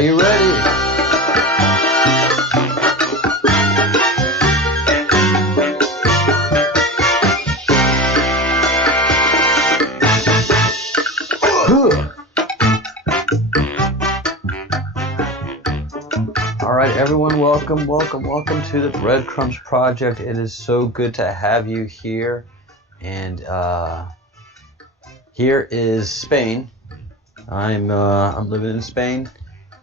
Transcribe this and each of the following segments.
Are you ready? All right, everyone, welcome to the Breadcrumbs Project. It is so good to have you here. And here is Spain. I'm living in Spain,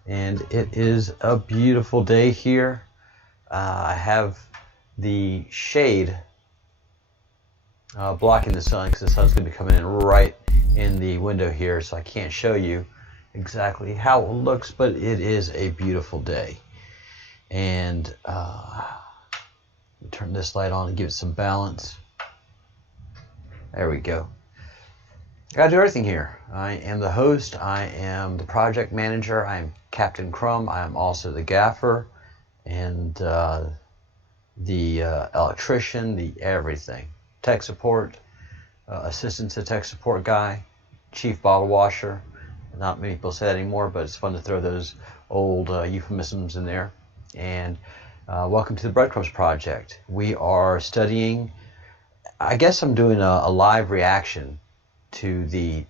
and it is a beautiful day here. I have the shade blocking the sun because the sun's going to be coming in right in the window here, so I can't show you exactly how it looks, but it is a beautiful day. And turn this light on and give it some balance. There we go. I gotta do everything here. I am the host, I am the project manager, I am Captain Crumb, I am also the gaffer, and the electrician, the everything. Tech support, assistant to tech support guy, chief bottle washer. Not many people say that anymore, but it's fun to throw those old euphemisms in there. And welcome to the Breadcrumbs Project. We are studying, I guess I'm doing a live reaction to the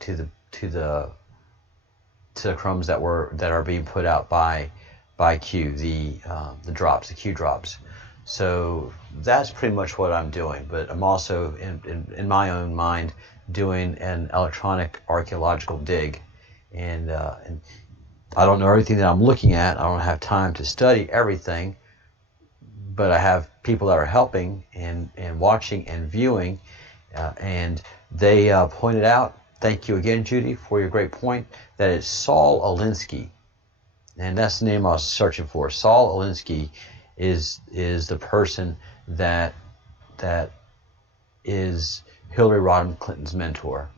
crumbs that are being put out by Q, the drops, the Q drops. So that's pretty much what I'm doing. But I'm also in my own mind doing an electronic archaeological dig, and I don't know everything that I'm looking at. I don't have time to study everything, but I have people that are helping and watching and viewing, and they pointed out, thank you again, Judy, for your great point, that it's Saul Alinsky, and that's the name I was searching for. Saul Alinsky is the person that is Hillary Rodham Clinton's mentor.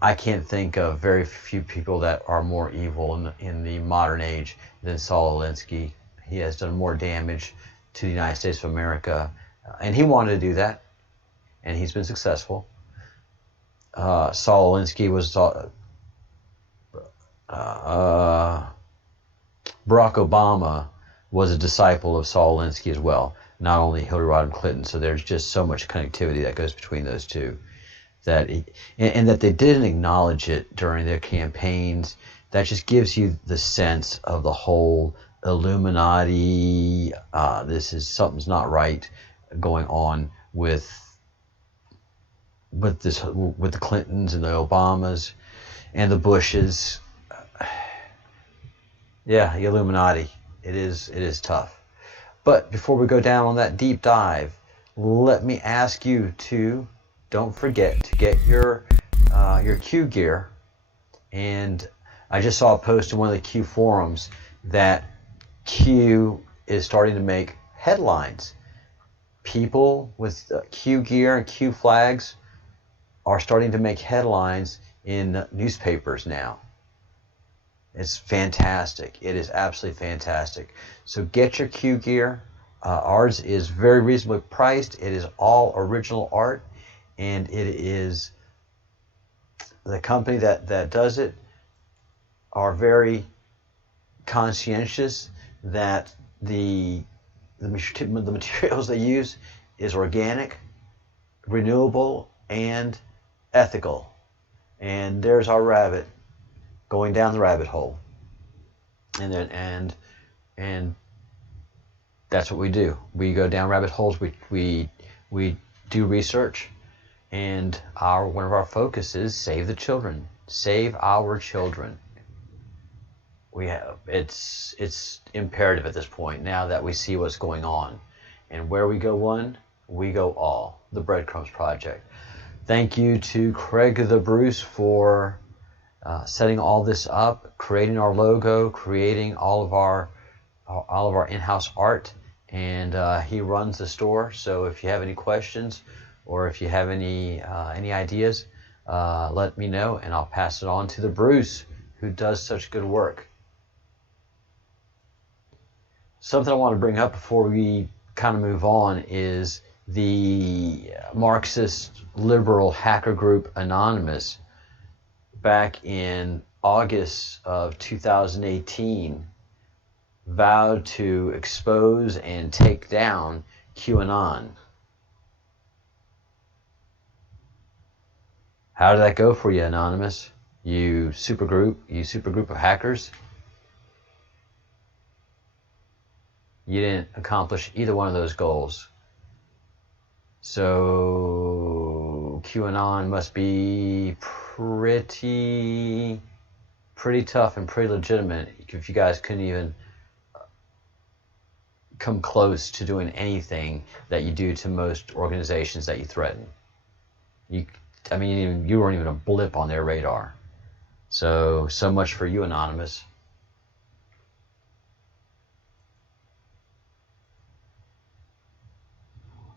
I can't think of very few people that are more evil in the modern age than Saul Alinsky. He has done more damage to the United States of America, and he wanted to do that, and he's been successful. Saul Alinsky was Barack Obama was a disciple of Saul Alinsky as well, not only Hillary Rodham Clinton. So there's just so much connectivity that goes between those two, and that they didn't acknowledge it during their campaigns. That just gives you the sense of the whole Illuminati. Something's not right going on with the Clintons and the Obamas and the Bushes. Yeah, the Illuminati. It is tough. But before we go down on that deep dive, let me ask you to don't forget to get your Q gear. And I just saw a post in one of the Q forums that Q is starting to make headlines. People with Q gear and Q flags are starting to make headlines in newspapers now. It's fantastic. It is absolutely fantastic. So get your Q gear. Ours is very reasonably priced. It is all original art, and it is the company that does it are very conscientious that the materials they use is organic, renewable, and ethical. And there's our rabbit going down the rabbit hole. And that's what we do. We go down rabbit holes. We do research, and one of our focuses save the children, save our children. It's imperative at this point now that we see what's going on, and where we go one, we go all. The Breadcrumbs Project. Thank you to Craig the Bruce for setting all this up, creating our logo, creating all of our in-house art, and he runs the store. So if you have any questions or if you have any ideas, let me know, and I'll pass it on to the Bruce, who does such good work. Something I want to bring up before we kind of move on is the Marxist liberal hacker group Anonymous. Back in August of 2018, vowed to expose and take down QAnon. How did that go for you, Anonymous? You supergroup of hackers? You didn't accomplish either one of those goals. So QAnon must be pretty tough and pretty legitimate if you guys couldn't even come close to doing anything that you do to most organizations that you threaten. You weren't even a blip on their radar. So much for you, Anonymous.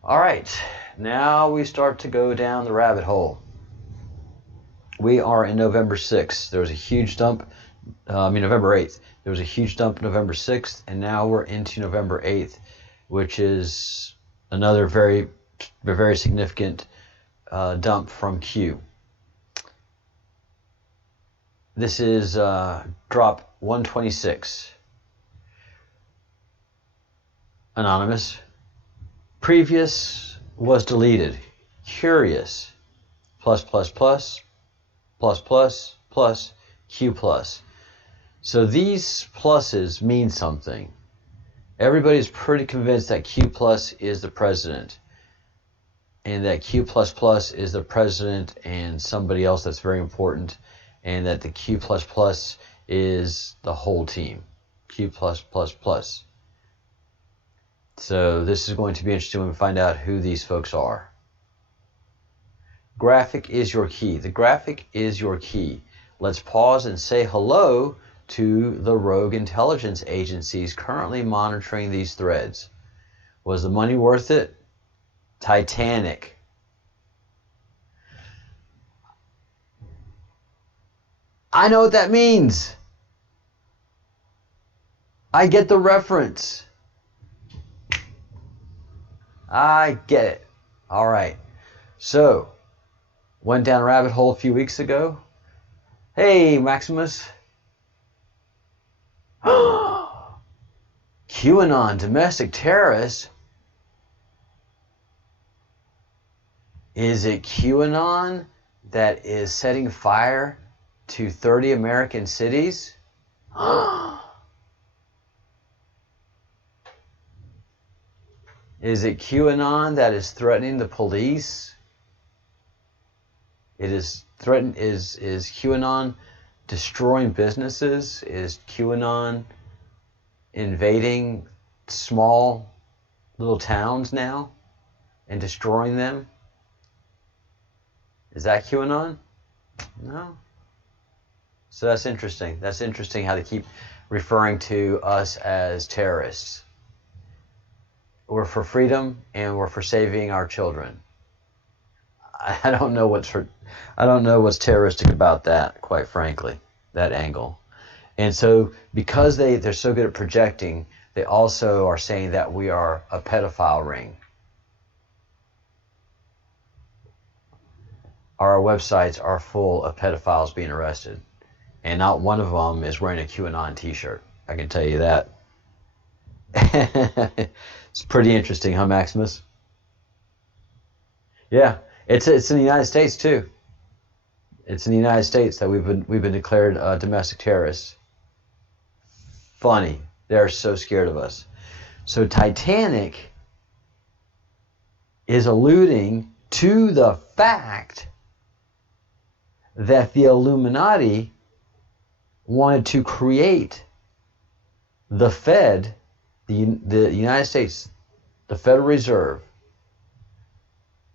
All right, now we start to go down the rabbit hole. We are in November 6th. There was a huge dump, November 8th. There was a huge dump November 6th, and now we're into November 8th, which is another very, very significant dump from Q. This is drop 126. Anonymous. Previous was deleted. Curious. Plus, Q plus. So these pluses mean something. Everybody's pretty convinced that Q plus is the president, and that Q plus plus is the president and somebody else that's very important, and that the Q plus plus is the whole team. Q plus plus plus. So this is going to be interesting when we find out who these folks are. Graphic is your key. The graphic is your key. Let's pause and say hello to the rogue intelligence agencies currently monitoring these threads. Was the money worth it? Titanic. I know what that means. I get the reference. I get it. All right. So, went down a rabbit hole a few weeks ago. Hey, Maximus. QAnon domestic terrorists. Is it QAnon that is setting fire to 30 American cities? Is it QAnon that is threatening the police? Is QAnon destroying businesses? Is QAnon invading small little towns now and destroying them? Is that QAnon? No. So that's interesting. That's interesting how they keep referring to us as terrorists. We're for freedom and we're for saving our children. I don't know what's terroristic about that, quite frankly, that angle. And so because they're so good at projecting, they also are saying that we are a pedophile ring. Our websites are full of pedophiles being arrested. And not one of them is wearing a QAnon t-shirt. I can tell you that. It's pretty interesting, huh, Maximus? Yeah, it's in the United States too. It's in the United States that we've been declared domestic terrorists. Funny, they're so scared of us. So Titanic is alluding to the fact that the Illuminati wanted to create the Fed, the United States, the Federal Reserve,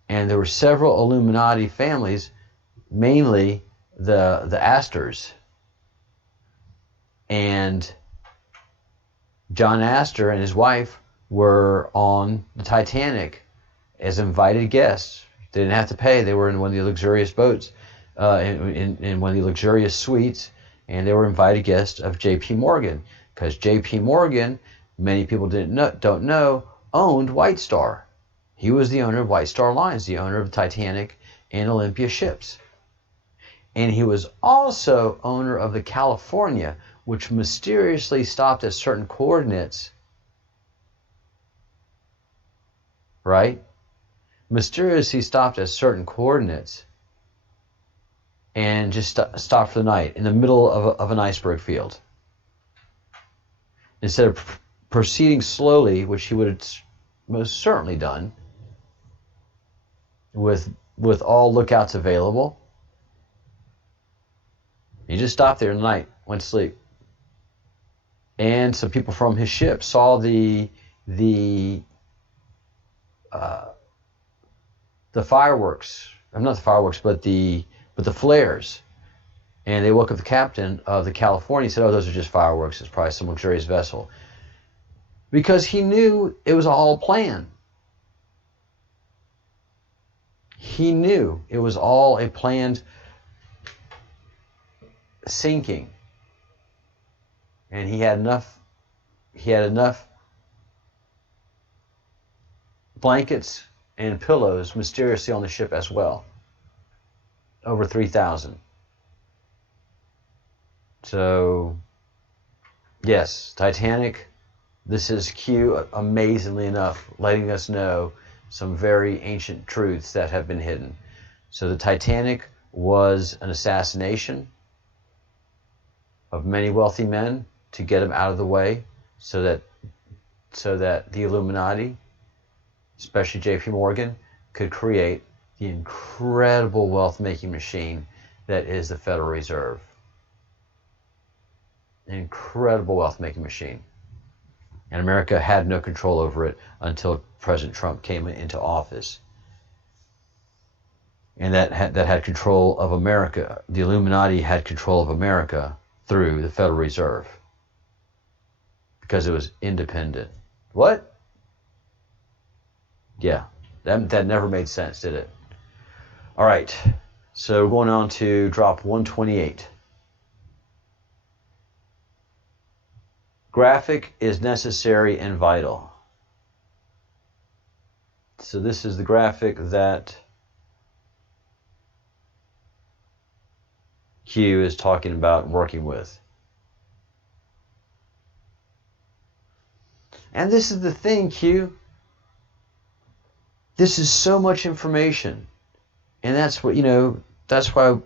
and there were several Illuminati families, mainly the Astors, and John Astor and his wife were on the Titanic as invited guests. They didn't have to pay. They were in one of the luxurious boats, in one of the luxurious suites, and they were invited guests of J.P. Morgan, because J.P. Morgan, many people don't know, owned White Star. He was the owner of White Star Lines, the owner of Titanic and Olympia ships. And he was also owner of the California, which mysteriously stopped at certain coordinates, right? Mysteriously stopped at certain coordinates and just stopped for the night in the middle of an iceberg field. Instead of proceeding slowly, which he would have most certainly done, with all lookouts available, he just stopped there in the night, went to sleep. And some people from his ship saw the fireworks. Not the fireworks, but the flares. And they woke up the captain of the California and said, "Oh, those are just fireworks. It's probably some luxurious vessel." Because he knew it was all a plan. He knew it was all a planned sinking. And he had enough blankets and pillows mysteriously on the ship as well. Over 3,000. So, yes, Titanic, this is Q, amazingly enough, letting us know some very ancient truths that have been hidden. So the Titanic was an assassination of many wealthy men to get them out of the way so that the Illuminati, especially J.P. Morgan, could create the incredible wealth-making machine that is the Federal Reserve. An incredible wealth-making machine. And America had no control over it until President Trump came into office. And that had control of America. The Illuminati had control of America through the Federal Reserve. Because it was independent. What? Yeah, that never made sense, did it? All right, so we're going on to drop 128. Graphic is necessary and vital. So this is the graphic that Q is talking about working with. And this is the thing, Q. This is so much information. And that's what, that's why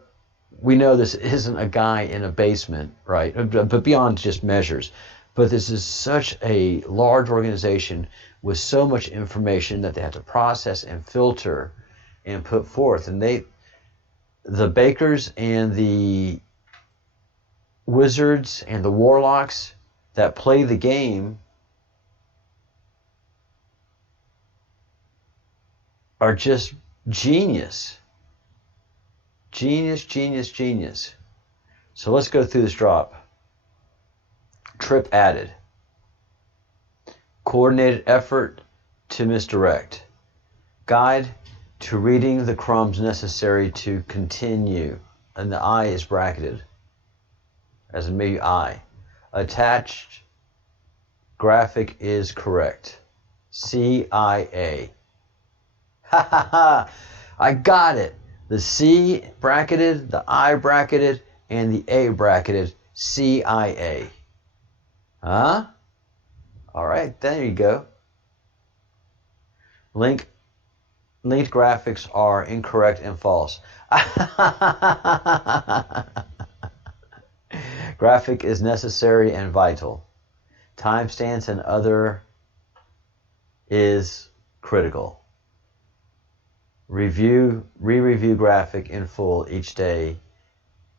we know this isn't a guy in a basement, right? But beyond just measures. But this is such a large organization with so much information that they have to process and filter and put forth. And the bakers and the wizards and the warlocks that play the game are just genius. Genius, genius, genius. So let's go through this drop. Trip added. Coordinated effort to misdirect. Guide to reading the crumbs necessary to continue. And the I is bracketed. As in maybe I. Attached graphic is correct. CIA. Ha ha ha! I got it. The C bracketed, the I bracketed, and the A bracketed. CIA. Huh? All right, there you go. Linked graphics are incorrect and false. Graphic is necessary and vital. Timestamps and other is critical. Re-review graphic in full each day.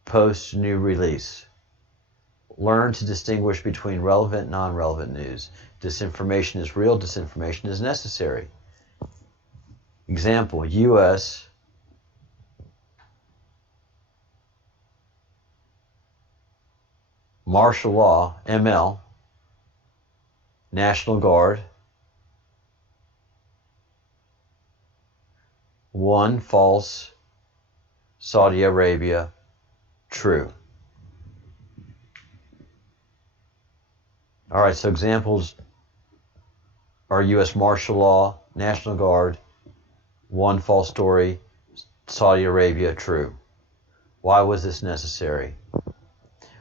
Post new release. Learn to distinguish between relevant and non-relevant news. Disinformation is real, disinformation is necessary. Example, U.S. martial law, ML, National Guard, 1 false, Saudi Arabia, true. All right, so examples are U.S. martial law, National Guard, 1 false story, Saudi Arabia, true. Why was this necessary?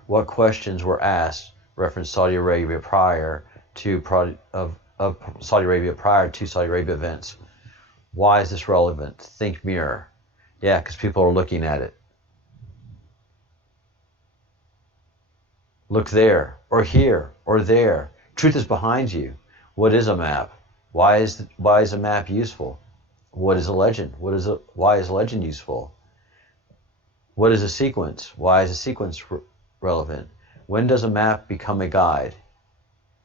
What questions were asked reference Saudi Arabia prior to Saudi Arabia prior to Saudi Arabia events? Why is this relevant? Think mirror. Yeah, because people are looking at it. Look there, or here, or there. Truth is behind you. What is a map? Why is a map useful? What is a legend? Why is a legend useful? What is a sequence? Why is a sequence relevant? When does a map become a guide?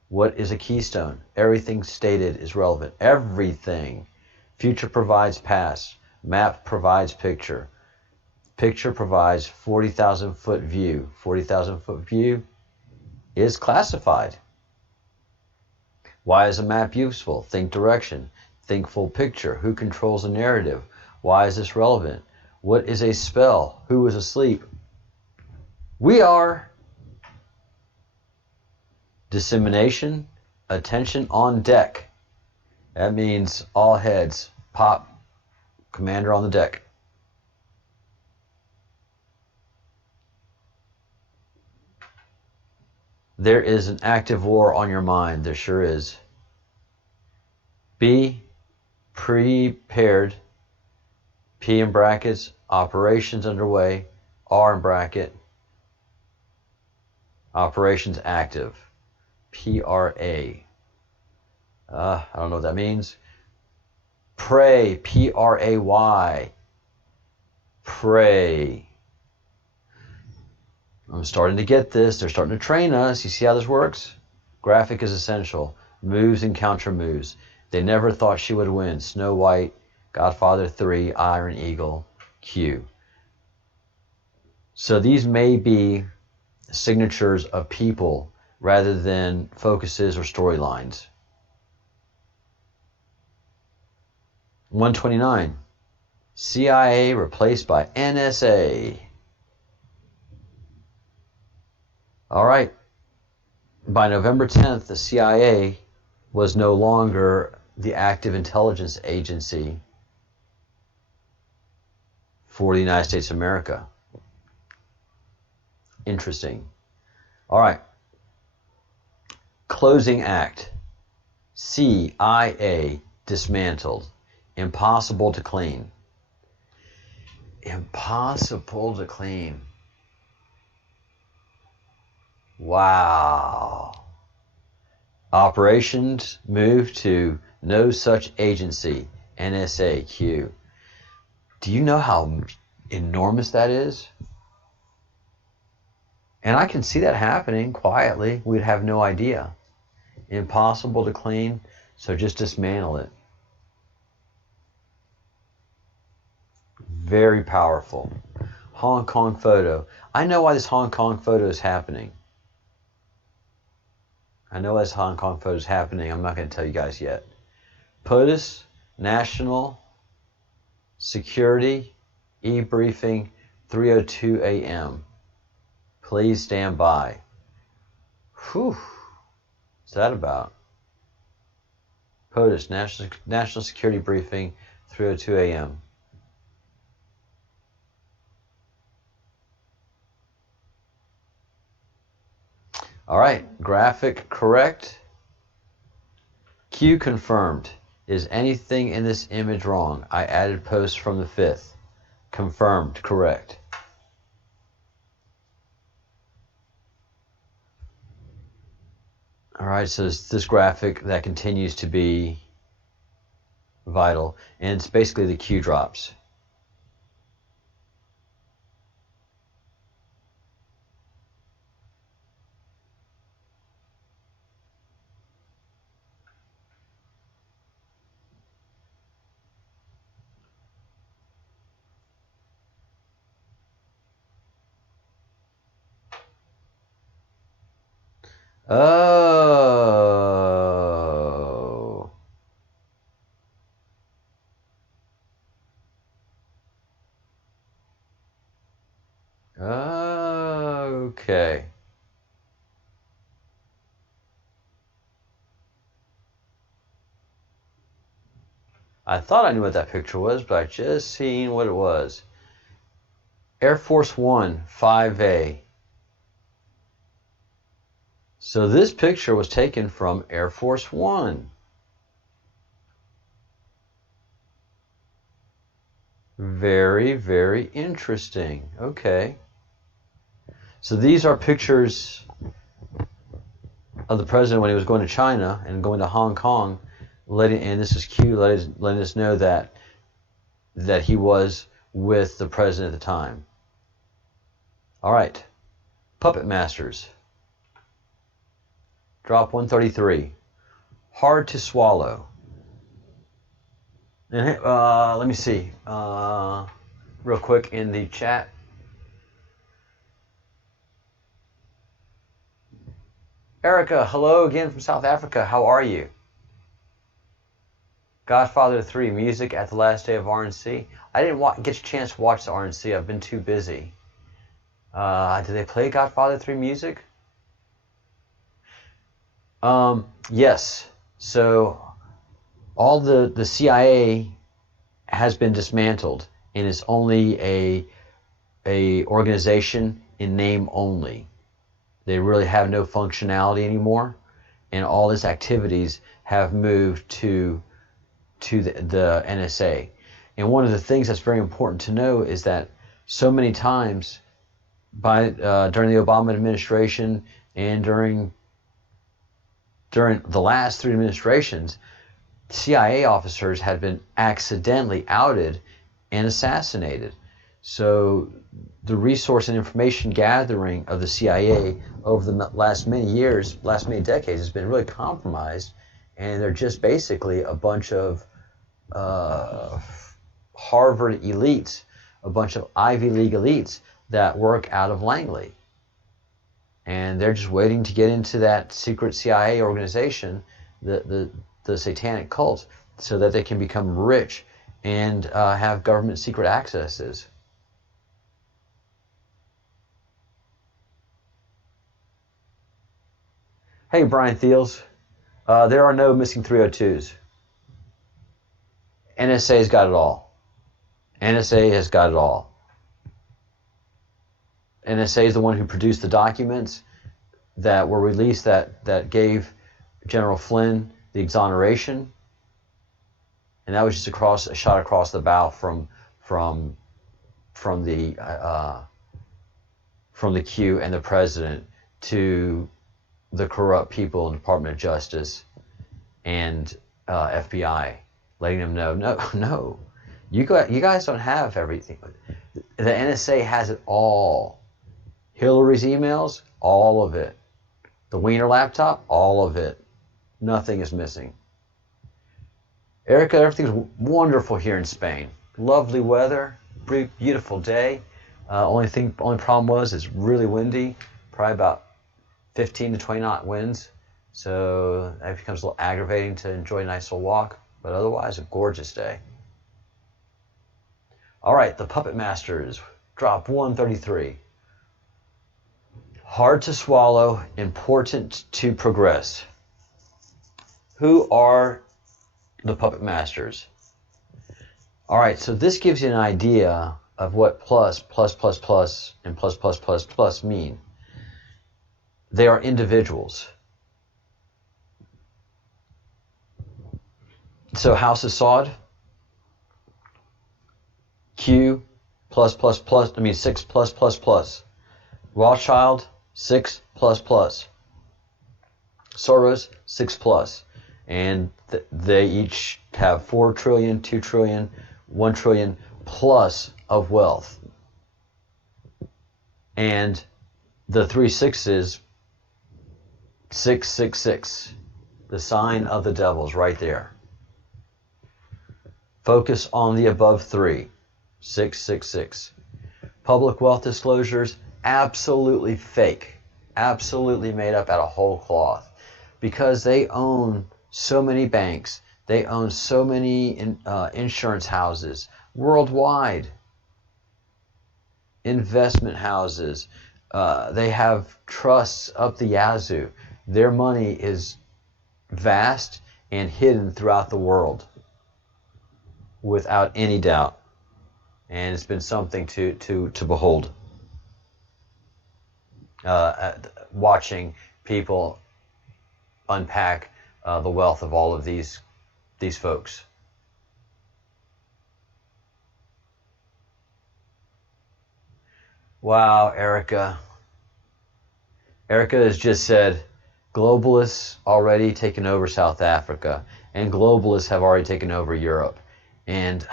What is a keystone? Everything stated is relevant. Everything. Future provides past. Map provides picture. Picture provides 40,000 foot view. 40,000 foot view is classified. Why is a map useful? Think direction. Think full picture. Who controls the narrative? Why is this relevant? What is a spell? Who is asleep? We are. Dissemination. Attention on deck. That means all heads. Pop. Commander on the deck. There is an active war on your mind. There sure is. Be prepared. P in brackets. Operations underway. R in bracket. Operations active. P-R-A. I don't know what that means. Pray. P-R-A-Y. Pray. I'm starting to get this. They're starting to train us. You see how this works? Graphic is essential. Moves and counter moves. They never thought she would win. Snow White, Godfather 3, Iron Eagle, Q. So these may be signatures of people rather than focuses or storylines. 129. CIA replaced by NSA. All right. By November 10th, the CIA was no longer the active intelligence agency for the United States of America. Interesting. All right. Closing act. CIA dismantled. Impossible to clean. Impossible to clean. Wow. Operations moved to no such agency, NSA-Q. Do you know how enormous that is? And I can see that happening quietly. We'd have no idea. Impossible to clean, so just dismantle it. Very powerful. Hong Kong photo. I know why this Hong Kong photo is happening. I know this Hong Kong photo is happening. I'm not going to tell you guys yet. POTUS, National Security, e-briefing, 3:02 a.m. Please stand by. Whew. What's that about? POTUS, National Security briefing, 3:02 a.m. All right, graphic correct. Q confirmed. Is anything in this image wrong? I added post from the 5th. Confirmed, correct. All right, so this graphic that continues to be vital, and it's basically the Q drops. Oh. Okay. I thought I knew what that picture was, but I just seen what it was. Air Force One, 5A. So this picture was taken from Air Force One. Very, very interesting. Okay. So these are pictures of the president when he was going to China and going to Hong Kong, and this is Q letting us know that he was with the president at the time. All right. Puppet Masters. Drop 133. Hard to swallow. And let me see. Real quick in the chat. Erica, hello again from South Africa. How are you? Godfather 3, music at the last day of RNC. I didn't get a chance to watch the RNC. I've been too busy. Did they play Godfather 3 music? Yes. So all the CIA has been dismantled and is only a organization in name only. They really have no functionality anymore, and all its activities have moved to the NSA. And one of the things that's very important to know is that so many times during the Obama administration and during the last 3 administrations, CIA officers had been accidentally outed and assassinated. So the resource and information gathering of the CIA over the last many decades has been really compromised, and they're just basically a bunch of Harvard elites, a bunch of Ivy League elites that work out of Langley. And they're just waiting to get into that secret CIA organization, the satanic cult, so that they can become rich and have government secret accesses. Hey, Brian Thiels. There are no missing 302s. NSA's got it all. NSA has got it all. NSA is the one who produced the documents that were released that gave General Flynn the exoneration, and that was just a shot across the bow from the Q and the president to the corrupt people in the Department of Justice and FBI, letting them know, no, you guys don't have everything. The NSA has it all. Hillary's emails, all of it. The Wiener laptop, all of it. Nothing is missing. Erica, everything's wonderful here in Spain. Lovely weather, beautiful day. Only problem was it's really windy, probably about 15 to 20 knot winds. So that becomes a little aggravating to enjoy a nice little walk, but otherwise a gorgeous day. All right, the Puppet Masters, drop 133. Hard to swallow, important to progress. Who are the Puppet Masters? All right, so this gives you an idea of what plus, and plus mean. They are individuals. So House of Saud, Q, 6 plus. Rothschild, 6 plus. Soros, 6 plus. And they each have 4 trillion, 2 trillion, 1 trillion plus of wealth. And the 3 6s, 666, the sign of the devil's right there. Focus on the above 3, 666. Public wealth disclosures, absolutely fake, absolutely made up out of whole cloth, because they own so many banks, they own so many insurance houses worldwide, investment houses, they have trusts up the yazoo. Their money is vast and hidden throughout the world, without any doubt. and it's been something to behold. Watching people unpack the wealth of all of these folks. Wow, Erica. Erica has just said, globalists already taken over South Africa, and globalists have already taken over Europe. And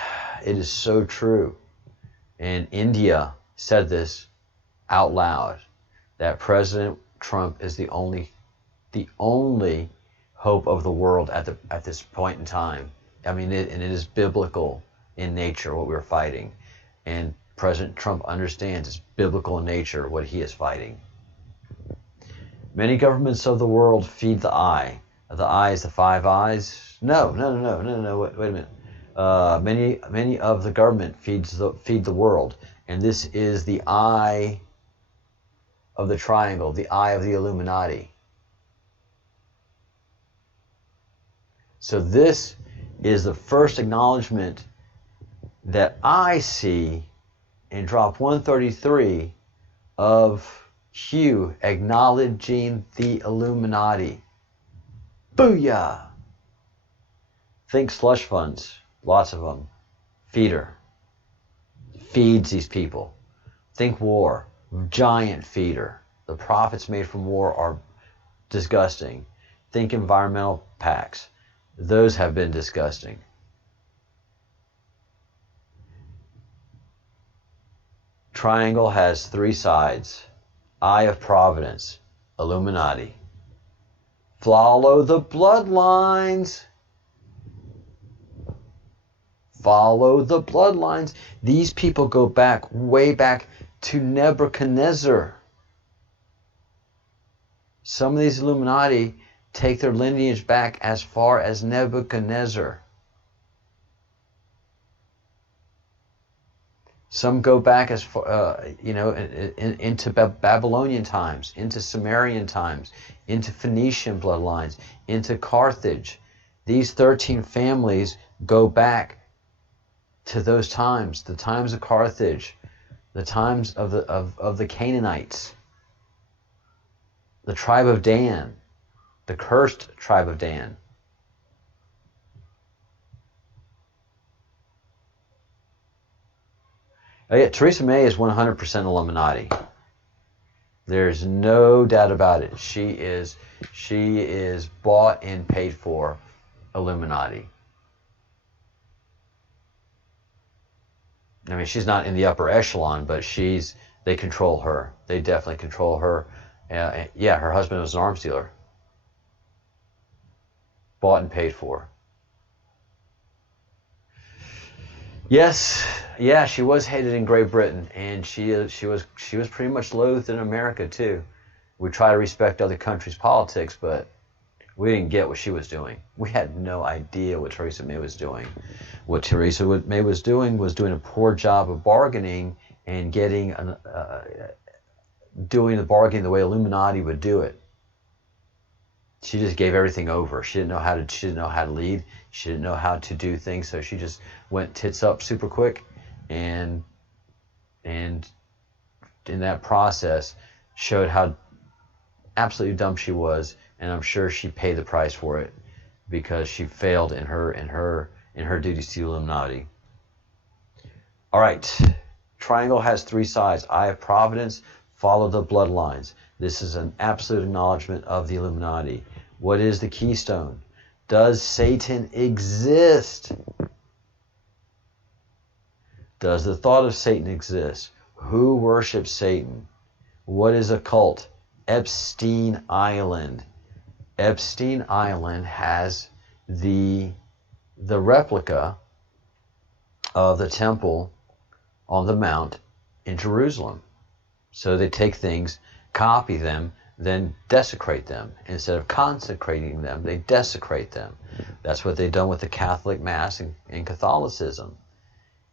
it is so true. And India said this out loud, that President Trump is the only hope of the world at this point in time. I mean, and it is biblical in nature what we're fighting. And President Trump understands it's biblical in nature what he is fighting. Many governments of the world feed the eye. The eye is the five eyes. No. Wait a minute. Many of the government feed the world, and this is the eye of the triangle, the eye of the Illuminati. So this is the first acknowledgement that I see in drop 133 of Hugh acknowledging the Illuminati. Booyah! Think slush funds, lots of them. Feeder. Feeds these people. Think war, giant feeder. The profits made from war are disgusting. Think environmental pacts. Those have been disgusting. Triangle has three sides. Eye of Providence, Illuminati. Follow the bloodlines. Follow the bloodlines. These people go back, way back to Nebuchadnezzar. Some of these Illuminati take their lineage back as far as Nebuchadnezzar. Some go back as far, into Babylonian times, into Sumerian times, into Phoenician bloodlines, into Carthage. These 13 families go back to those times, the times of Carthage, the times of the Canaanites, the tribe of Dan, the cursed tribe of Dan. Oh yeah, Theresa May is 100% Illuminati. There's no doubt about it. She is bought and paid for Illuminati. I mean, she's not in the upper echelon, but they control her. They definitely control her. Yeah, her husband was an arms dealer. Bought and paid for. Yes, yeah, she was hated in Great Britain, and she was pretty much loathed in America too. We try to respect other countries' politics, but we didn't get what she was doing. We had no idea what Theresa May was doing. What Theresa May was doing a poor job of bargaining and doing the bargaining the way Illuminati would do it. She just gave everything over. She didn't know how to lead. She didn't know how to do things, so she just went tits up super quick, and in that process showed how absolutely dumb she was, and I'm sure she paid the price for it because she failed in her duties to the Illuminati. All right, triangle has three sides. Eye of Providence, follow the bloodlines. This is an absolute acknowledgement of the Illuminati. What is the keystone? Does Satan exist? Does the thought of Satan exist? Who worships Satan? What is a cult? Epstein Island. Epstein Island has the replica of the temple on the mount in Jerusalem. So they take things, copy them, then desecrate them. Instead of consecrating them, they desecrate them. That's what they've done with the Catholic Mass and Catholicism.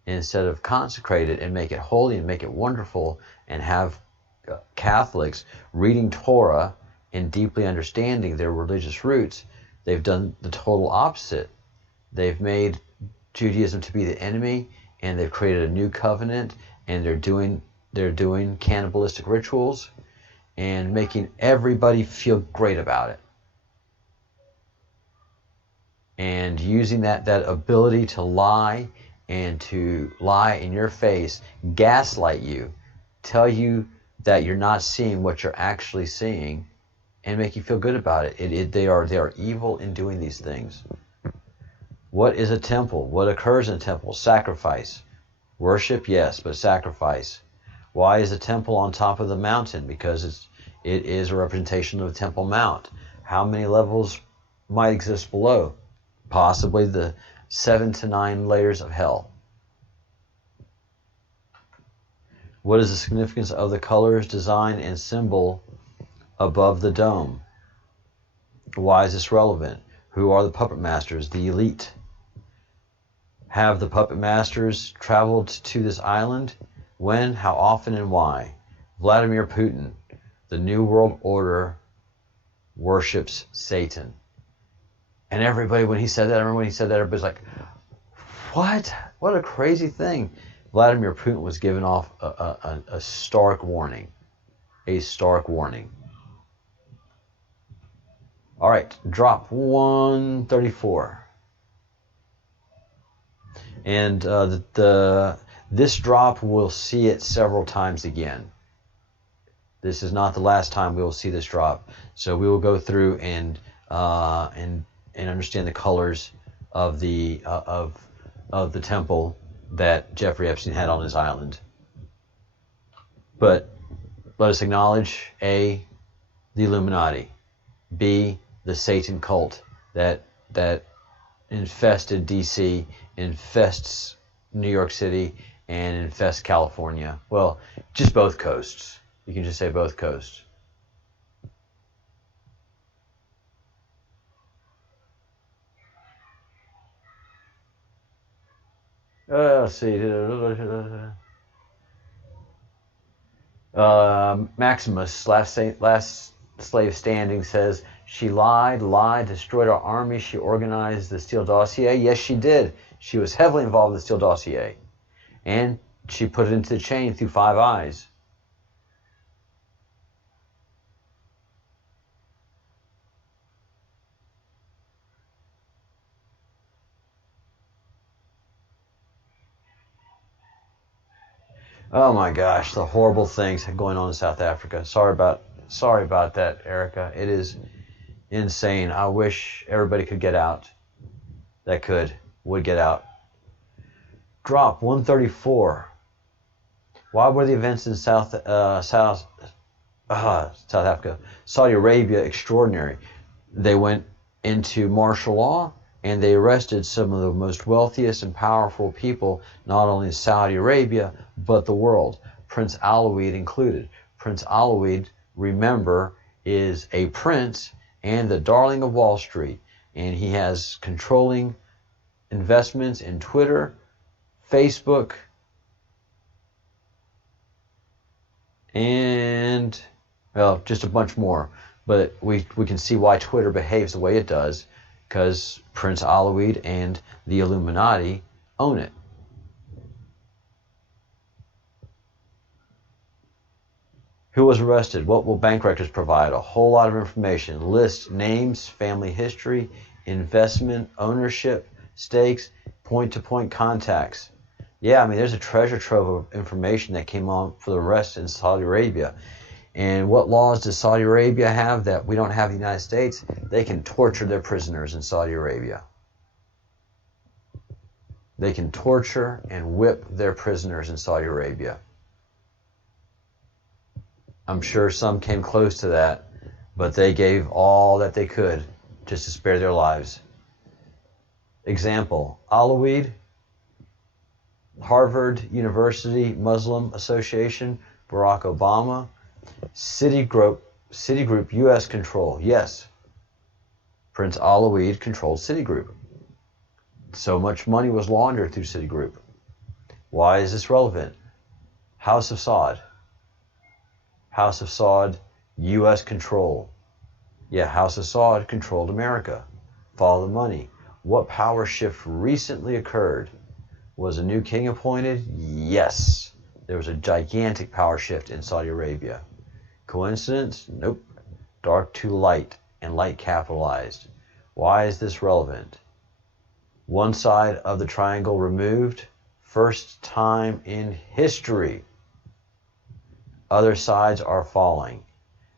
Instead of consecrate it and make it holy and make it wonderful and have Catholics reading Torah and deeply understanding their religious roots, they've done the total opposite. They've made Judaism to be the enemy and they've created a new covenant, and they're doing cannibalistic rituals and making everybody feel great about it. And using that ability to lie, and to lie in your face, gaslight you, tell you that you're not seeing what you're actually seeing, and make you feel good about it. They are evil in doing these things. What is a temple? What occurs in a temple? Sacrifice. Worship, yes, but sacrifice. Why is a temple on top of the mountain? Because it is a representation of the Temple Mount. How many levels might exist below? Possibly the 7 to 9 layers of hell. What is the significance of the colors, design, and symbol above the dome? Why is this relevant? Who are the puppet masters? The elite. Have the puppet masters traveled to this island? When, how often, and why? Vladimir Putin, the New World Order, worships Satan. And everybody, when he said that, I remember when he said that, everybody's like, what? What a crazy thing. Vladimir Putin was giving off a stark warning. A stark warning. All right, drop 134. And this drop, we'll see it several times again. This is not the last time we will see this drop. So we will go through and understand the colors of the temple that Jeffrey Epstein had on his island. But let us acknowledge A, the Illuminati, B, the Satan cult that infested DC, infests New York City, and infests California. Well, just both coasts. You can just say both coasts. Let's see. Maximus, last slave standing, says, she lied, destroyed our army. She organized the Steele dossier. Yes, she did. She was heavily involved in the Steele dossier. And she put it into the chain through 5 eyes. Oh my gosh, the horrible things going on in South Africa. Sorry about that, Erica. It is insane. I wish everybody could get out. That would get out. Drop 134. Why were the events in South Africa, Saudi Arabia, extraordinary? They went into martial law, and they arrested some of the most wealthiest and powerful people, not only in Saudi Arabia, but the world, Prince Alawid included. Prince Alawid, remember, is a prince and the darling of Wall Street, and he has controlling investments in Twitter, Facebook, and, well, just a bunch more. But we can see why Twitter behaves the way it does, because Prince Alawid and the Illuminati own it. Who was arrested? What will bank records provide? A whole lot of information. List names, family history, investment, ownership, stakes, point-to-point contacts. Yeah, I mean, there's a treasure trove of information that came on for the arrest in Saudi Arabia. And what laws does Saudi Arabia have that we don't have in the United States? They can torture their prisoners in Saudi Arabia. They can torture and whip their prisoners in Saudi Arabia. I'm sure some came close to that, but they gave all that they could just to spare their lives. Example, Alawid, Harvard University Muslim Association, Barack Obama, Citigroup U.S. control. Yes, Prince Alawid controlled Citigroup. So much money was laundered through Citigroup. Why is this relevant? House of Saud. House of Saud, U.S. control. Yeah, House of Saud controlled America. Follow the money. What power shift recently occurred? Was a new king appointed? Yes. There was a gigantic power shift in Saudi Arabia. Coincidence? Nope. Dark to light, and light capitalized. Why is this relevant? One side of the triangle removed. First time in history. Other sides are falling.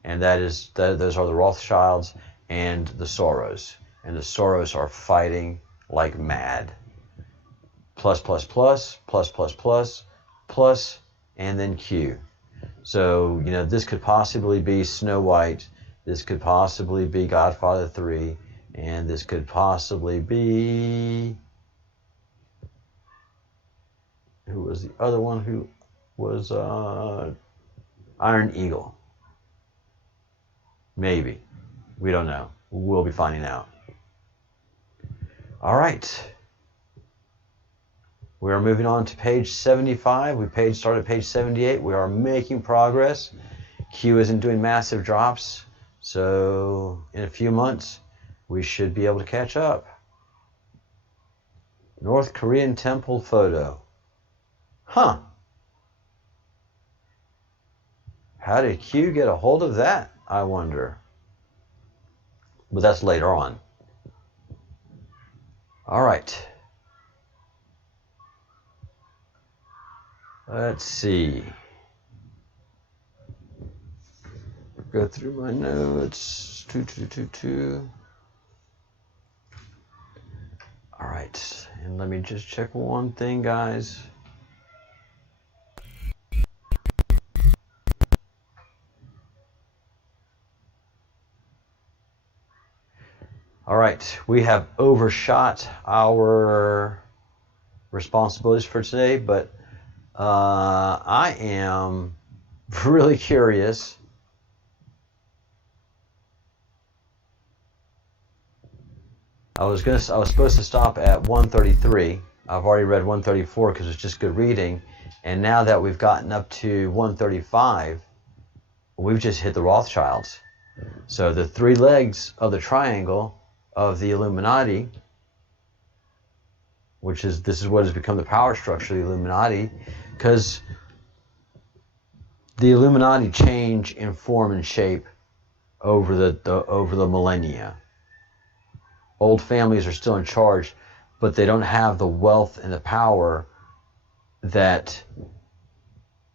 And those are the Rothschilds and the Soros. And the Soros are fighting like mad. Plus, plus, plus, plus, plus, plus, plus, and then Q. So, this could possibly be Snow White. This could possibly be Godfather 3. And this could possibly be... Who was the other one who was Iron Eagle? Maybe. We don't know. We'll be finding out. All right. We are moving on to page 75. We started at page 78. We are making progress. Q isn't doing massive drops. So in a few months, we should be able to catch up. North Korean temple photo. Huh. How did Q get a hold of that, I wonder? But that's later on. All right. Let's see. Go through my notes. 2222. All right. And let me just check one thing, guys. All right, we have overshot our responsibilities for today, but I am really curious. I was supposed to stop at 133. I've already read 134 because it's just good reading, and now that we've gotten up to 135, we've just hit the Rothschilds. So the three legs of the triangle of the Illuminati, this is what has become the power structure of the Illuminati, because the Illuminati change in form and shape over the millennia. Old families are still in charge, but they don't have the wealth and the power that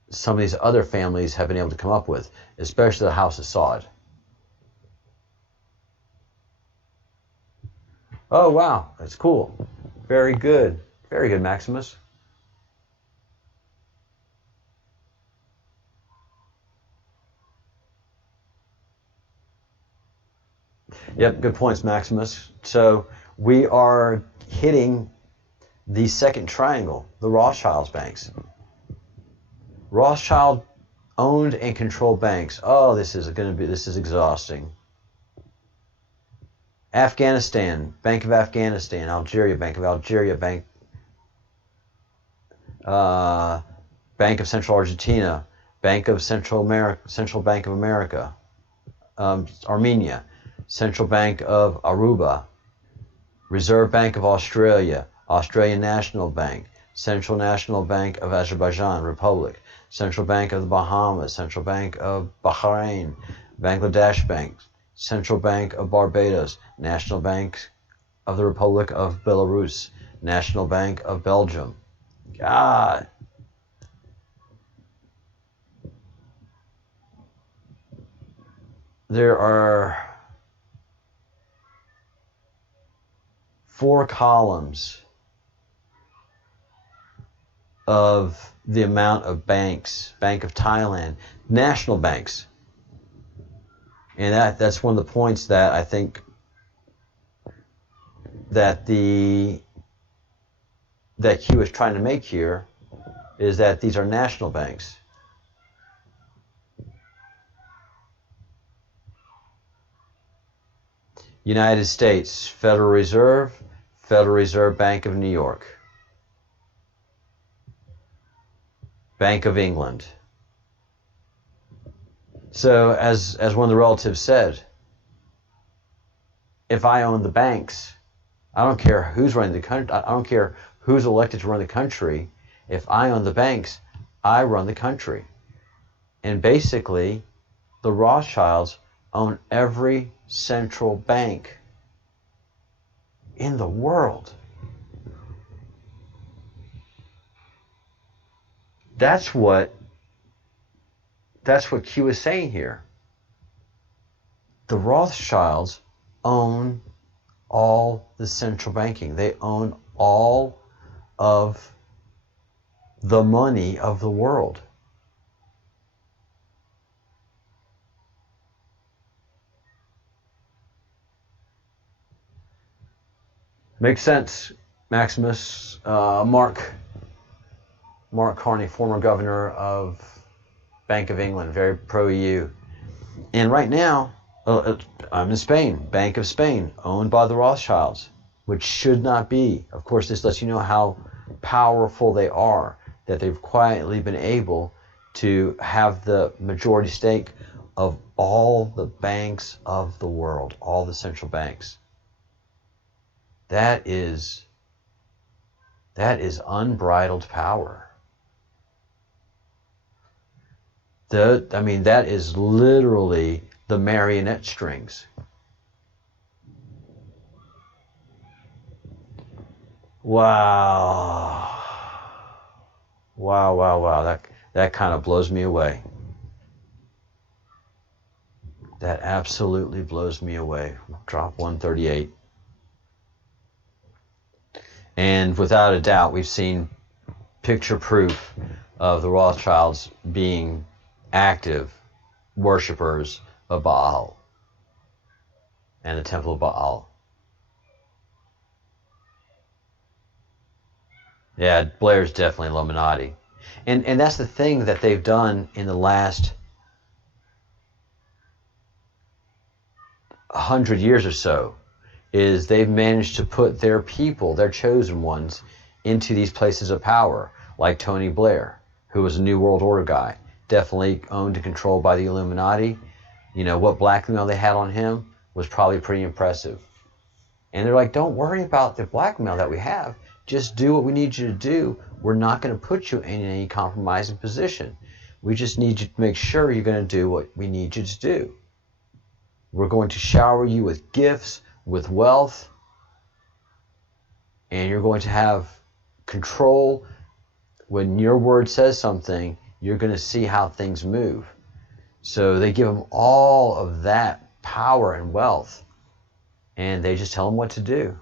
some of these other families have been able to come up with, especially the House of Saud. Oh, wow. That's cool. Very good. Very good, Maximus. Yep, good points, Maximus. So we are hitting the second triangle, the Rothschilds banks. Rothschild owned and controlled banks. Oh, this is exhausting. Afghanistan, Bank of Afghanistan, Algeria, Bank of Algeria, Bank of Central Argentina, Bank of Central Bank of America, Armenia, Central Bank of Aruba, Reserve Bank of Australia, Australian National Bank, Central National Bank of Azerbaijan Republic, Central Bank of the Bahamas, Central Bank of Bahrain, Bangladesh Bank, Central Bank of Barbados, National Bank of the Republic of Belarus, National Bank of Belgium. God. There are 4 columns of the amount of banks. Bank of Thailand, national banks. And that's one of the points that I think that Q is trying to make here, is that these are national banks. United States, Federal Reserve Bank of New York, Bank of England. So as one of the relatives said, if I own the banks, I don't care who's running the country, I don't care who's elected to run the country. If I own the banks, I run the country. And basically, the Rothschilds own every central bank in the world. That's what Q is saying here. The Rothschilds own all the central banking. They own all of the money of the world. Makes sense, Maximus. Mark Carney, former governor of Bank of England, very pro-EU. And right now, I'm in Spain, Bank of Spain, owned by the Rothschilds, which should not be. Of course, this lets you know how powerful they are, that they've quietly been able to have the majority stake of all the banks of the world, all the central banks. That is unbridled power. That is literally the marionette strings. Wow. That kind of blows me away. That absolutely blows me away. Drop 138. And without a doubt, we've seen picture proof of the Rothschilds being active worshippers of Baal and the Temple of Baal. Yeah, Blair's definitely Illuminati. And that's the thing that they've done in the last 100 years or so, is they've managed to put their people, their chosen ones, into these places of power, like Tony Blair, who was a New World Order guy, definitely owned and controlled by the Illuminati. You know, what blackmail they had on him was probably pretty impressive. And they're like, don't worry about the blackmail that we have. Just do what we need you to do. We're not going to put you in any compromising position. We just need you to make sure you're going to do what we need you to do. We're going to shower you with gifts, with wealth, and you're going to have control. When your word says something, you're going to see how things move. So they give them all of that power and wealth, and they just tell them what to do.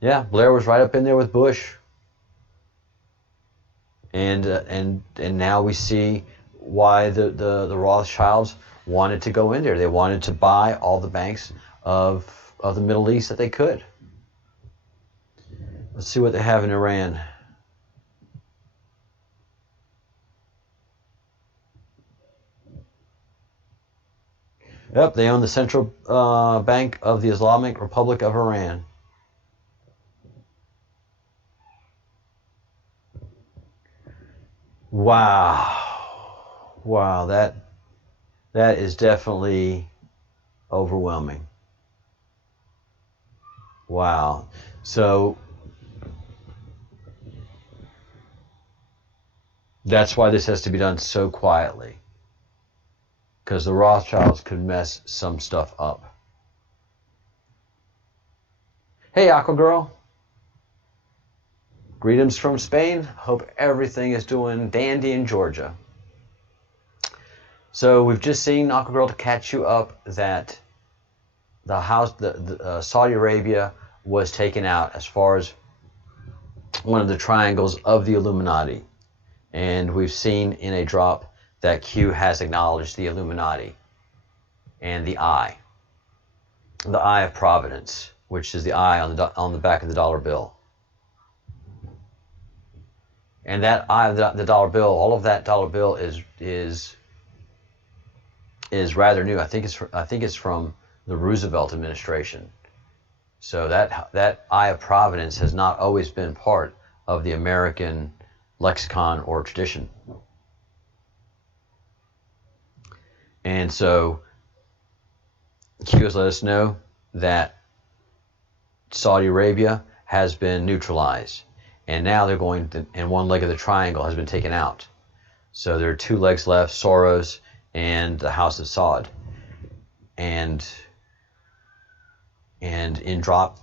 Yeah, Blair was right up in there with Bush. And now we see why the Rothschilds wanted to go in there. They wanted to buy all the banks of the Middle East that they could. Let's see what they have in Iran. Yep, they own the Central Bank of the Islamic Republic of Iran. Wow, that is definitely overwhelming. Wow. So that's why this has to be done so quietly, because the Rothschilds could mess some stuff up. Hey, Aqua Girl. Greetings from Spain. Hope everything is doing dandy in Georgia. So we've just seen, Aqua Girl, to catch you up, that the Saudi Arabia was taken out as far as one of the triangles of the Illuminati. And we've seen in a drop that Q has acknowledged the Illuminati and the eye of Providence, which is the eye on the back of the dollar bill. And that eye of the dollar bill, all of that dollar bill is rather new. I think it's from the Roosevelt administration. So that eye of Providence has not always been part of the American lexicon or tradition. And so Q has let us know that Saudi Arabia has been neutralized. And now they're going to, and one leg of the triangle has been taken out. So there are two legs left, Soros and the House of Saud. And in drop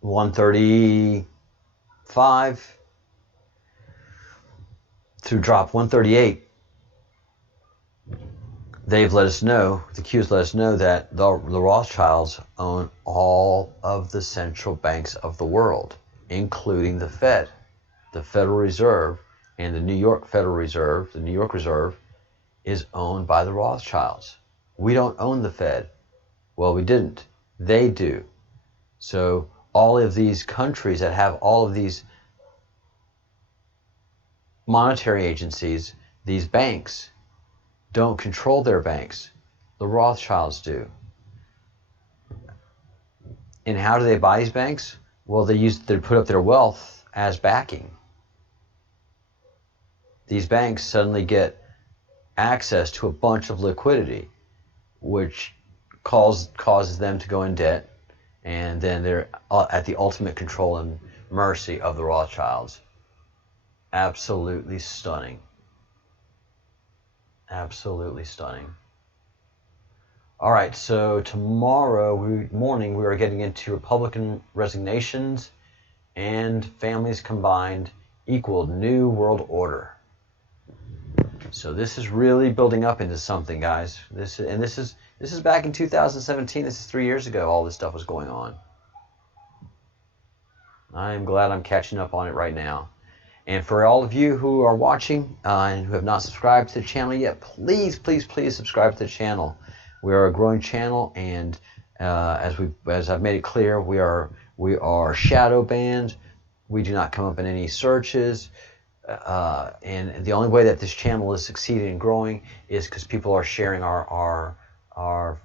135 through drop 138, they've let us know, the Q's let us know that the Rothschilds own all of the central banks of the world, including the Fed, the Federal Reserve, and the New York Federal Reserve. The New York Reserve is owned by the Rothschilds. We don't own the Fed. Well, we didn't. They do. So all of these countries that have all of these monetary agencies, these banks, don't control their banks. The Rothschilds do. And how do they buy these banks? Well, they put up their wealth as backing. These banks suddenly get access to a bunch of liquidity, which causes them to go in debt, and then they're at the ultimate control and mercy of the Rothschilds. Absolutely stunning. Absolutely stunning. All right, so tomorrow morning we are getting into Republican resignations and families combined equaled New World Order. So this is really building up into something, guys. This is back in 2017. This is 3 years ago. All this stuff was going on. I am glad I'm catching up on it right now. And for all of you who are watching and who have not subscribed to the channel yet, please, please, please subscribe to the channel. We are a growing channel, and as I've made it clear, we are shadow banned. We do not come up in any searches. And the only way that this channel is succeeding and growing is because people are sharing our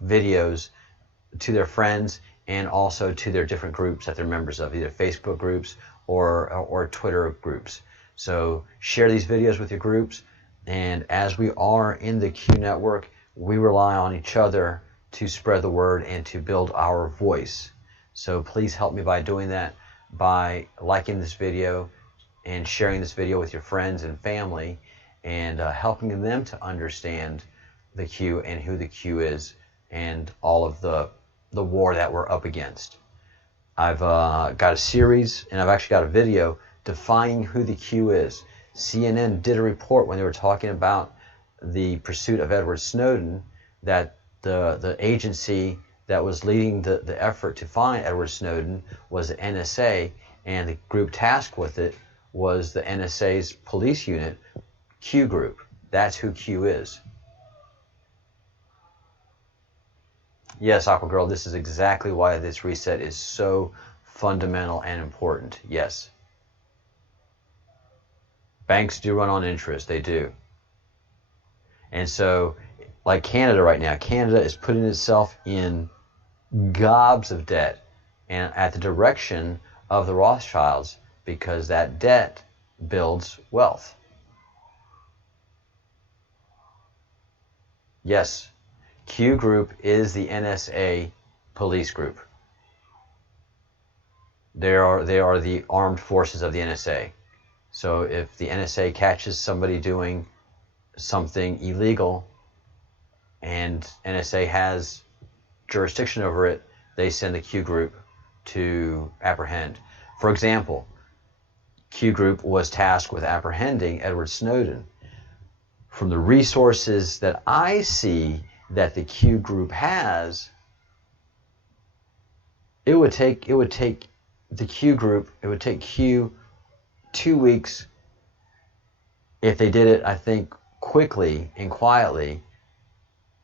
videos to their friends and also to their different groups that they're members of, either Facebook groups or Twitter groups. So share these videos with your groups, and as we are in the Q network, we rely on each other to spread the word and to build our voice. So please help me by doing that, by liking this video and sharing this video with your friends and family, and helping them to understand the Q and who the Q is and all of the war that we're up against. I've got a series, and I've actually got a video defining who the Q is. CNN did a report when they were talking about the pursuit of Edward Snowden, that the agency that was leading the effort to find Edward Snowden was the NSA, and the group tasked with it was the NSA's police unit, Q group. That's who Q is. Yes, Aqua Girl, this is exactly why this reset is so fundamental and important. Yes. Banks do run on interest. They do. And so, like Canada right now, Canada is putting itself in gobs of debt, and at the direction of the Rothschilds, because that debt builds wealth. Yes, Q group is the NSA police group. They are the armed forces of the NSA. So if the NSA catches somebody doing something illegal and NSA has jurisdiction over it, they send the Q group to apprehend. For example, Q group was tasked with apprehending Edward Snowden. From the resources that I see that the Q group has, it would take the Q group, it would take Q 2 weeks if they did it, I think, quickly and quietly,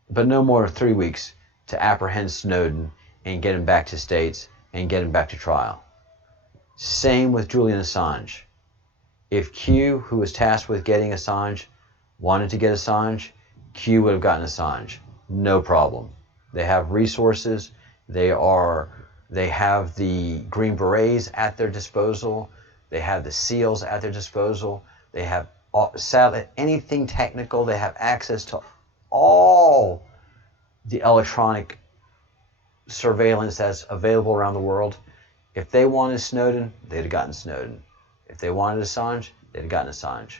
but no more than 3 weeks to apprehend Snowden and get him back to States and get him back to trial. Same with Julian Assange. If Q, who was tasked with getting Assange, wanted to get Assange, Q would have gotten Assange. No problem. They have resources. They have the Green Berets at their disposal. They have the SEALs at their disposal. They have anything technical. They have access to all the electronic surveillance that's available around the world. If they wanted Snowden, they'd have gotten Snowden. If they wanted Assange, they'd have gotten Assange.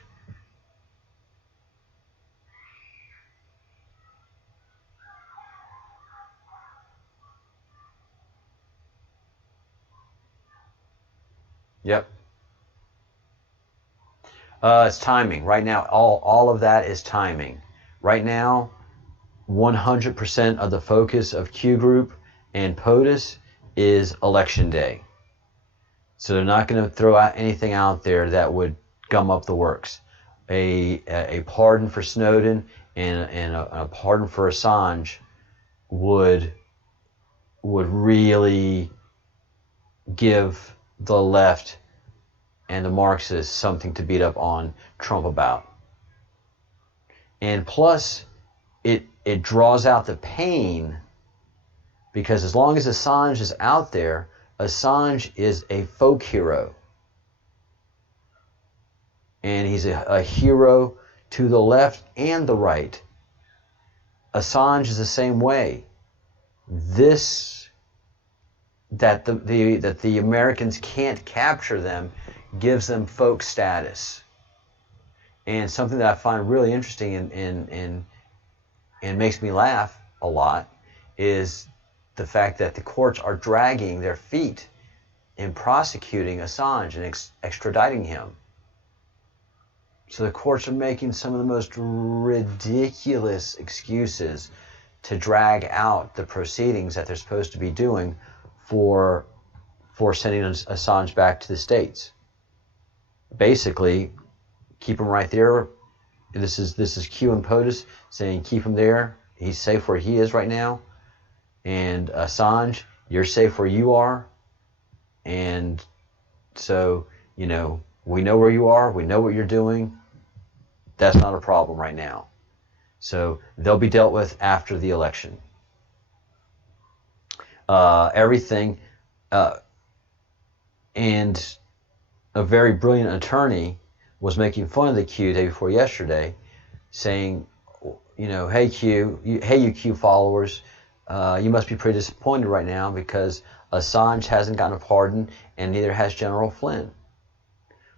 Yep. It's timing. Right now, all of that is timing. Right now, 100% of the focus of Q Group and POTUS is election day. So they're not going to throw out anything out there that would gum up the works. A pardon for Snowden and a pardon for Assange would really give the left and the Marxists something to beat up on Trump about. And plus, it draws out the pain, because as long as Assange is out there, Assange is a folk hero. And he's a hero to the left and the right. Assange is the same way. That the Americans can't capture them gives them folk status. And something that I find really interesting and makes me laugh a lot is the fact that the courts are dragging their feet in prosecuting Assange and extraditing him. So the courts are making some of the most ridiculous excuses to drag out the proceedings that they're supposed to be doing for sending Assange back to the States. Basically, keep him right there. This is Q and POTUS saying keep him there. He's safe where he is right now. And Assange, you're safe where you are. And so, we know where you are. We know what you're doing. That's not a problem right now. So they'll be dealt with after the election. Everything. And a very brilliant attorney was making fun of the Q day before yesterday, saying, hey Q, you Q followers, you must be pretty disappointed right now because Assange hasn't gotten a pardon and neither has General Flynn.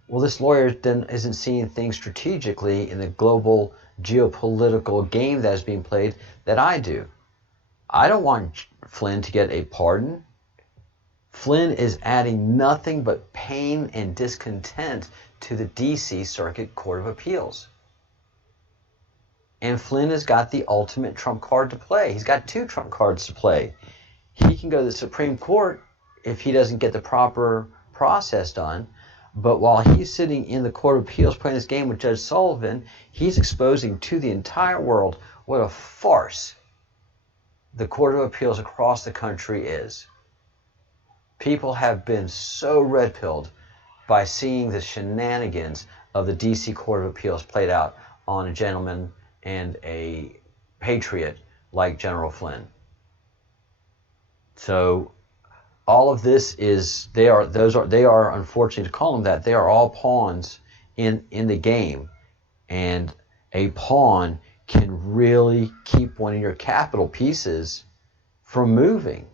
Well, this lawyer then isn't seeing things strategically in the global geopolitical game that is being played that I do. I don't want Flynn to get a pardon. Flynn is adding nothing but pain and discontent to the D.C. Circuit Court of Appeals. And Flynn has got the ultimate trump card to play. He's got two trump cards to play. He can go to the Supreme Court if he doesn't get the proper process done. But while he's sitting in the Court of Appeals playing this game with Judge Sullivan, he's exposing to the entire world what a farce the Court of Appeals across the country is. People have been so red-pilled by seeing the shenanigans of the D.C. Court of Appeals played out on a gentleman and a patriot like General Flynn. So all of this is, they are unfortunately, to call them that, they are all pawns in the game. And a pawn can really keep one of your capital pieces from moving.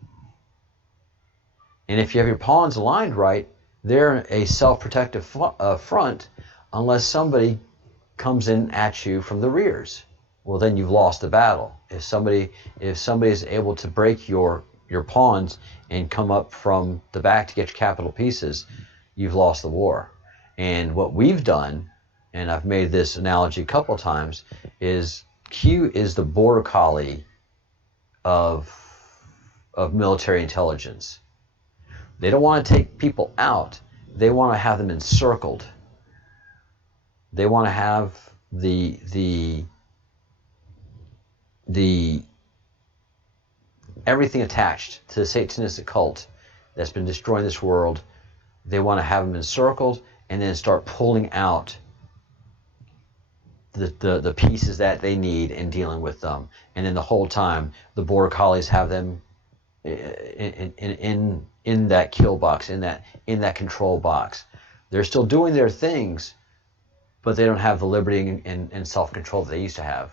And if you have your pawns aligned right, they're a self-protective front unless somebody comes in at you from the rears. Well, then you've lost the battle. If somebody is able to break your pawns and come up from the back to get your capital pieces, you've lost the war. And what we've done, and I've made this analogy a couple of times, is Q is the border collie of military intelligence. They don't want to take people out. They want to have them encircled. They want to have the everything attached to the Satanistic cult that's been destroying this world. They want to have them encircled and then start pulling out the pieces that they need in dealing with them. And then the whole time, the border collies have them in that kill box, in that control box. They're still doing their things, but they don't have the liberty and self-control that they used to have.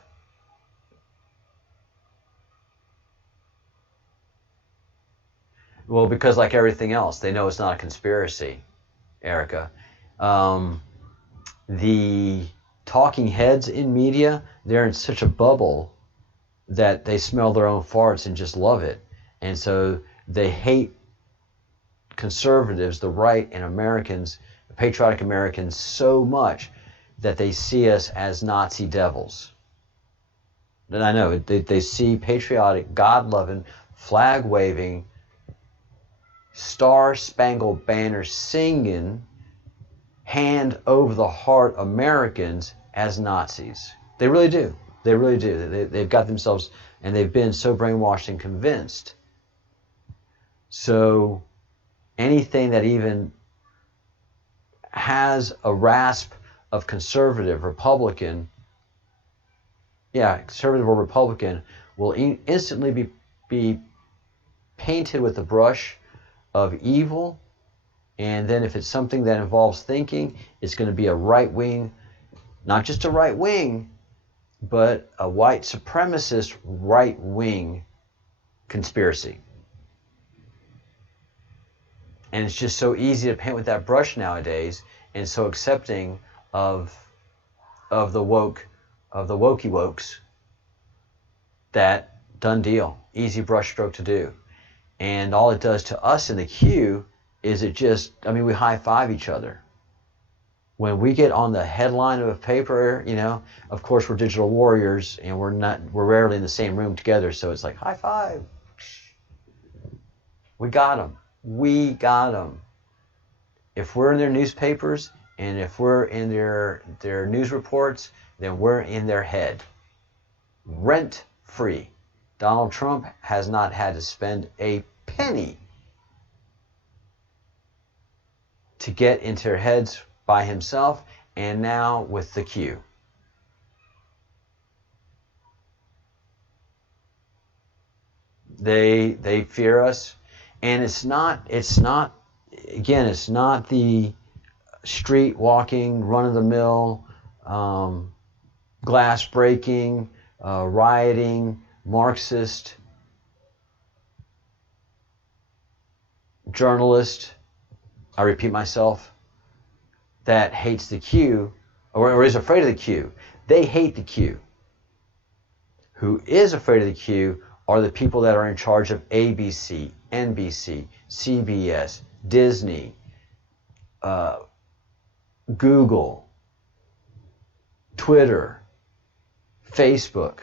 Well, because like everything else, they know it's not a conspiracy, Erica. The talking heads in media, they're in such a bubble that they smell their own farts and just love it. And so they hate conservatives, the right, and Americans, patriotic Americans, so much that they see us as Nazi devils. And I know, they see patriotic, God-loving, flag-waving, star-spangled banner singing, hand over the heart Americans as Nazis. They really do. They really do. They've got themselves, and they've been so brainwashed and convinced. So anything that even has a rasp of conservative, Republican, conservative or Republican, will instantly be painted with the brush of evil. And then if it's something that involves thinking, it's going to be a right wing, not just a right wing, but a white supremacist right wing conspiracy. And it's just so easy to paint with that brush nowadays, and so accepting of the wokey wokes, that done deal, easy brush stroke to do. And all it does to us in the queue is we high five each other. When we get on the headline of a paper, of course we're digital warriors and we're rarely in the same room together, so it's like high five. We got them. We got them. If we're in their newspapers and if we're in their news reports, then we're in their head. Rent free. Donald Trump has not had to spend a penny to get into their heads by himself, and now with the Q. They fear us, and it's not the street walking, run of the mill, glass breaking, rioting, Marxist journalist, I repeat myself, that hates the Q or is afraid of the Q. They hate the Q. Who is afraid of the Q are the people that are in charge of ABC, NBC, CBS, Disney, Google, Twitter, Facebook,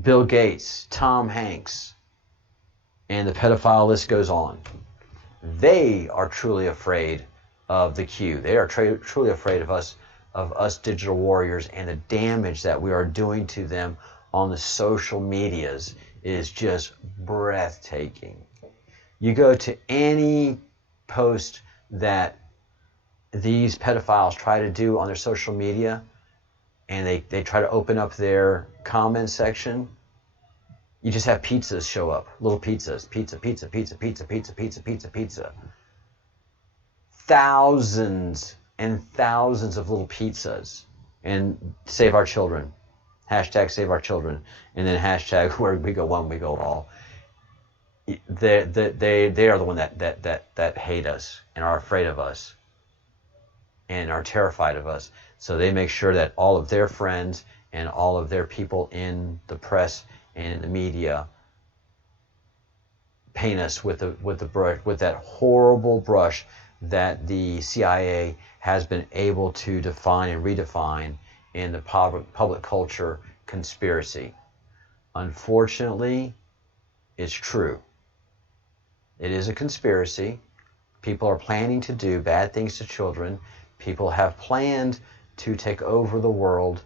Bill Gates, Tom Hanks, and the pedophile list goes on. They are truly afraid of the Q. They are truly afraid of us digital warriors, and the damage that we are doing to them on the social medias is just breathtaking. You go to any post that these pedophiles try to do on their social media, and they try to open up their comment section, you just have pizzas show up. Little pizzas. Pizza. Thousands and thousands of little pizzas. And save our children. Hashtag save our children. And then hashtag where we go one, we go all. They are the one that hate us and are afraid of us and are terrified of us. So they make sure that all of their friends and all of their people in the press and in the media paint us with that horrible brush that the CIA has been able to define and redefine in the public culture conspiracy. Unfortunately, it's true. It is a conspiracy. People are planning to do bad things to children. People have planned to take over the world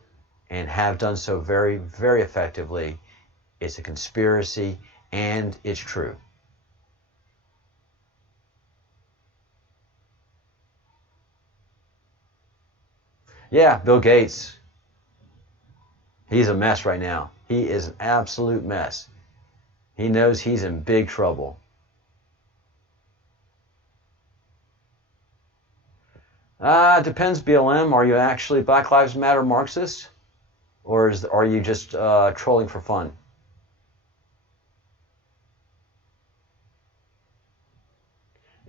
and have done so very, very effectively. It's a conspiracy, and it's true. Yeah, Bill Gates. He's a mess right now. He is an absolute mess. He knows he's in big trouble. Depends, BLM. Are you actually Black Lives Matter Marxist? Or are you just trolling for fun?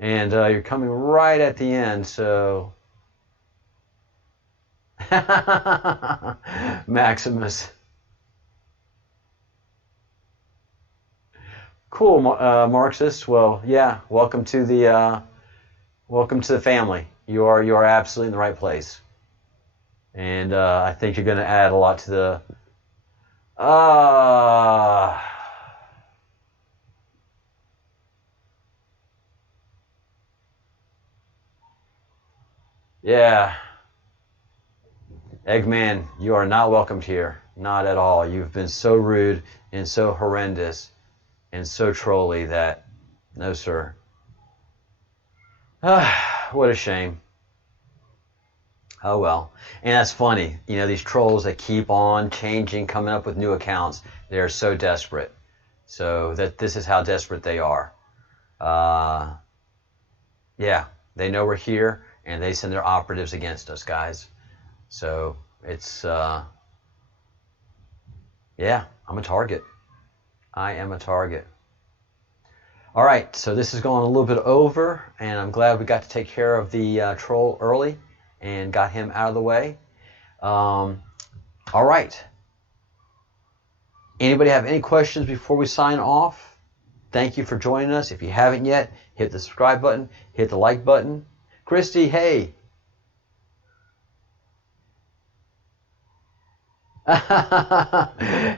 And you're coming right at the end, so... Maximus. Cool, Marxist. Well, yeah, welcome to the family. You are absolutely in the right place. And I think you're going to add a lot to the... Yeah. Eggman, you are not welcomed here. Not at all. You've been so rude and so horrendous and so trolly that... No, sir. What a shame. Oh well. And that's funny. You know, these trolls that keep on changing, coming up with new accounts, they are so desperate. So that this is how desperate they are. Yeah, they know we're here, and they send their operatives against us, guys. So it's, yeah, I'm a target. I am a target. All right, so this is going a little bit over, and I'm glad we got to take care of the troll early and got him out of the way. All right. Anybody have any questions before we sign off? Thank you for joining us. If you haven't yet, hit the subscribe button, hit the like button. Christy, hey.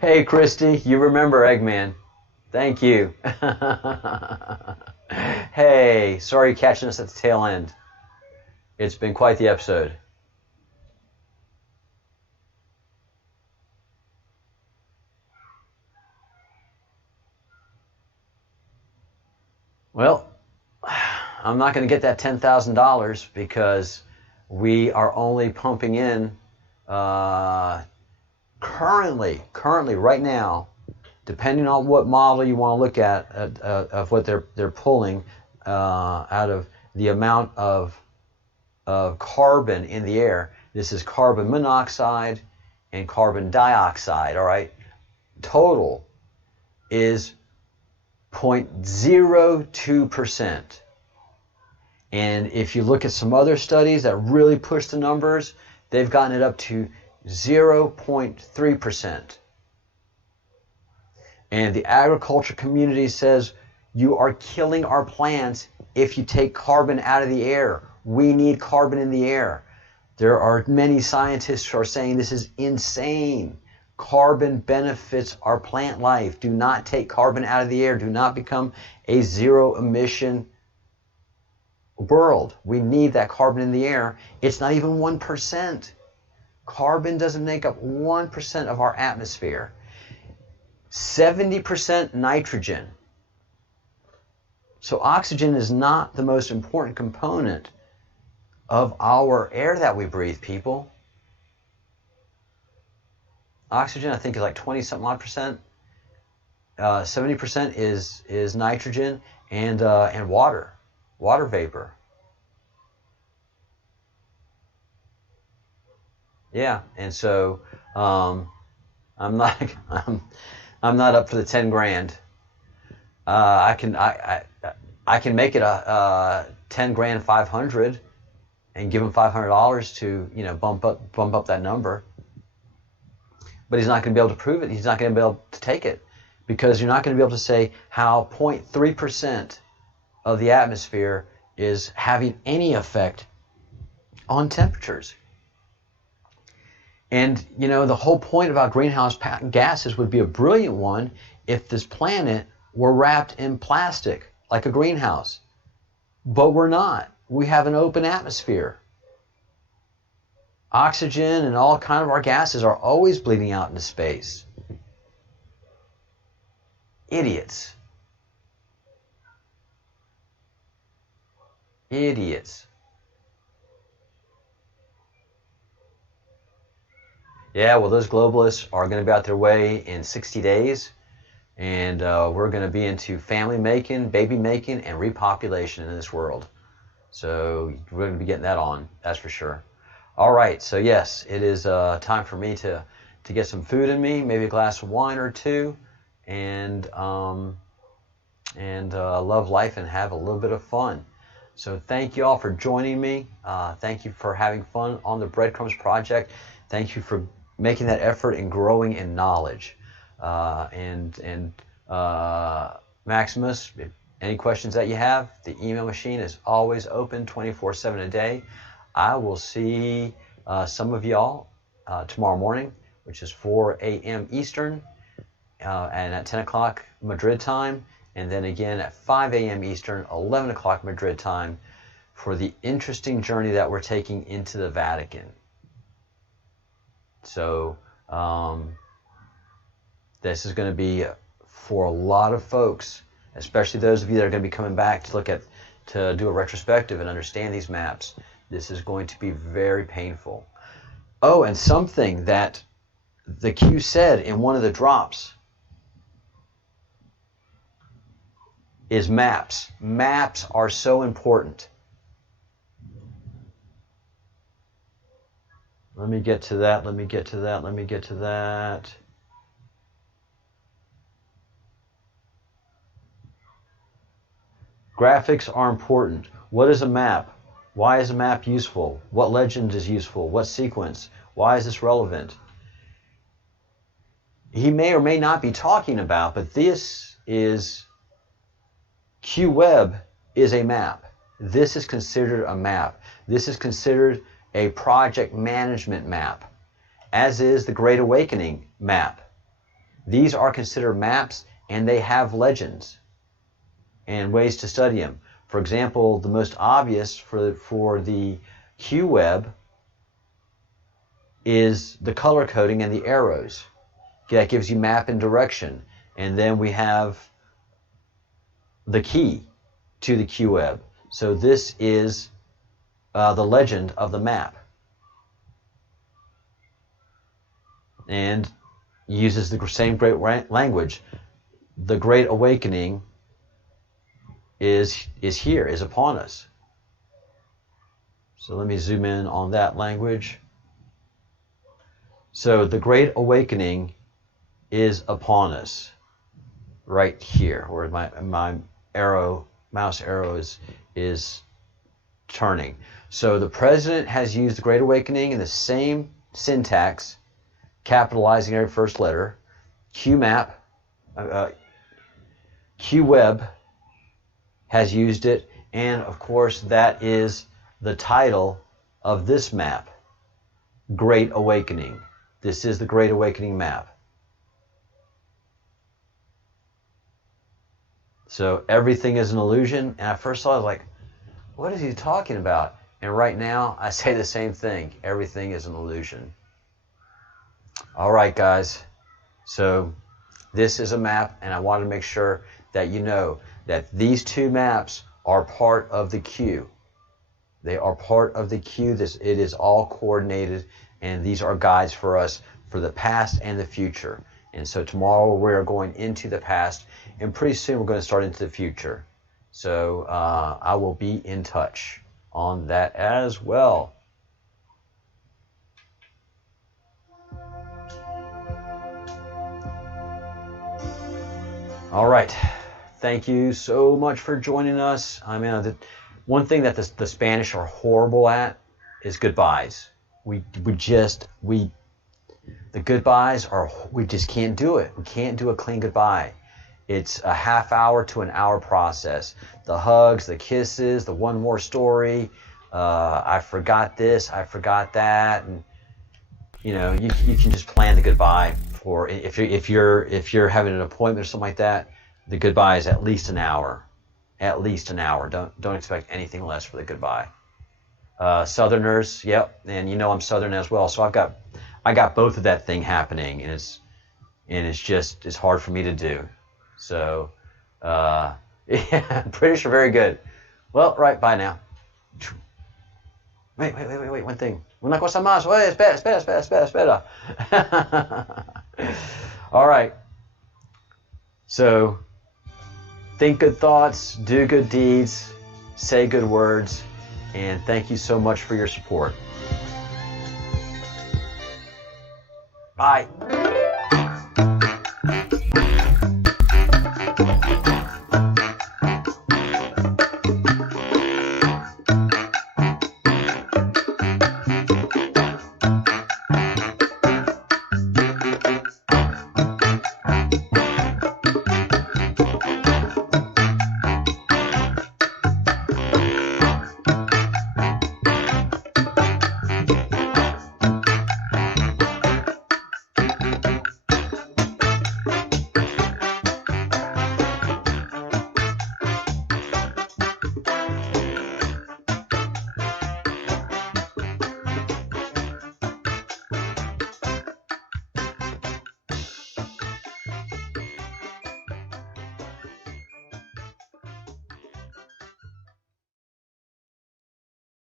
Hey, Christy, you remember Eggman. Thank you. Hey, sorry you're catching us at the tail end. It's been quite the episode. Well, I'm not going to get that $10,000 because we are only pumping in currently, right now, depending on what model you want to look at of what they're pulling out of the amount of carbon in the air. This is carbon monoxide and carbon dioxide, all right? Total is 0.02%. And if you look at some other studies that really push the numbers, they've gotten it up to 0.3%. And the agriculture community says, you are killing our plants if you take carbon out of the air. We need carbon in the air. There are many scientists who are saying this is insane. Carbon benefits our plant life. Do not take carbon out of the air. Do not become a zero emission world. We need that carbon in the air. It's not even 1%. Carbon doesn't make up 1% of our atmosphere. 70% nitrogen. So oxygen is not the most important component of our air that we breathe, people. Oxygen, I think, is like 20-something odd percent. 70% is nitrogen and water vapor. Yeah, and so I'm not up for the 10 grand. I can make it a 10 grand 500 and give him $500 to bump up that number. But he's not going to be able to prove it. He's not going to be able to take it because you're not going to be able to say how 0.3% of the atmosphere is having any effect on temperatures. And, the whole point about greenhouse gases would be a brilliant one if this planet were wrapped in plastic, like a greenhouse. But we're not. We have an open atmosphere. Oxygen and all kind of our gases are always bleeding out into space. Idiots. Idiots. Yeah, well, those globalists are going to be out their way in 60 days. And we're going to be into family making, baby making, and repopulation in this world. So we're going to be getting that on, that's for sure. All right, so yes, it is time for me to get some food in me, maybe a glass of wine or two, and love life and have a little bit of fun. So thank you all for joining me. Thank you for having fun on the Breadcrumbs project. Thank you for making that effort and growing in knowledge. Maximus, if any questions that you have, the email machine is always open 24/7 a day. I will see some of y'all tomorrow morning, which is 4 a.m. Eastern, and at 10 o'clock Madrid time, and then again at 5 a.m. Eastern, 11 o'clock Madrid time, for the interesting journey that we're taking into the Vatican. So this is going to be for a lot of folks, especially those of you that are going to be coming back to do a retrospective and understand these maps. This is going to be very painful. Oh, and something that the Q said in one of the drops is maps. Maps are so important. Let me get to that. Graphics are important. What is a map? Why is a map useful? What legend is useful? What sequence? Why is this relevant? He may or may not be talking about, but this is QWeb is a map. This is considered a map. This is considered a project management map, as is the Great Awakening map. These are considered maps, and they have legends and ways to study them. For example, the most obvious for the QWeb is the color coding and the arrows. That gives you map and direction. And then we have the key to the QWeb. So this is the legend of the map. And uses the same great language. The Great Awakening is here, is upon us. So let me zoom in on that language. So the Great Awakening is upon us, right here, where my mouse arrow is turning. So the president has used the Great Awakening in the same syntax, capitalizing every first letter. QWeb has used it, and of course that is the title of this map, Great Awakening. This is the Great Awakening map. So everything is an illusion, and I first saw it like, what is he talking about? And right now I say the same thing. Everything is an illusion. All right, guys. So this is a map, and I want to make sure that you know that these two maps are part of the Q. They are part of the Q. It is all coordinated, and these are guides for us for the past and the future. And so tomorrow we're going into the past, and pretty soon we're going to start into the future. So I will be in touch on that as well. All right. Thank you so much for joining us. I mean, one thing that the Spanish are horrible at is goodbyes. The goodbyes we just can't do it. We can't do a clean goodbye. It's a half hour to an hour process. The hugs, the kisses, the one more story. I forgot this, I forgot that, and you know, you can just plan the goodbye for if you're having an appointment or something like that. The goodbye is at least an hour. At least an hour. Don't expect anything less for the goodbye. Southerners, yep, and you know I'm Southern as well, so I got both of that thing happening, and it's hard for me to do. So yeah, British are very good. Well, right, bye now. Wait, one thing. Una cosa más. Wait, espera. All right. So think good thoughts, do good deeds, say good words, and thank you so much for your support. Bye.